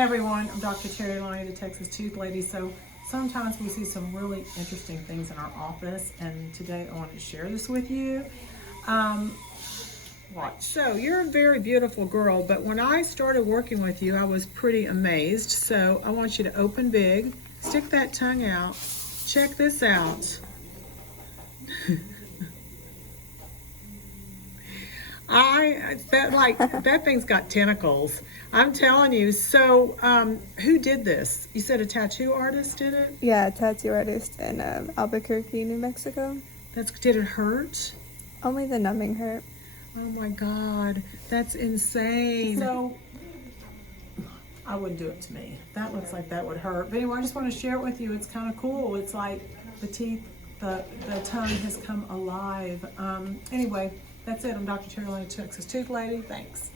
Hey everyone, I'm Dr. Terry Lonnie, the Texas Tooth Lady. So sometimes we see some really interesting things in our office, and today I wanted to share this with you. Watch. So you're a very beautiful girl, but when I started working with you, I was pretty amazed. So I want you to open big, stick that tongue out, check this out. That thing's got tentacles. I'm telling you. So, who did this? You said a tattoo artist did it? Yeah, a tattoo artist in Albuquerque, New Mexico. Did it hurt? Only the numbing hurt. Oh my God, that's insane. So, I wouldn't do it to me. That looks like that would hurt. But anyway, I just want to share it with you. It's kind of cool. It's like the teeth, the tongue has come alive. Anyway, that's it. I'm Dr. Terry Lonnie, Texas Tooth Lady. Thanks.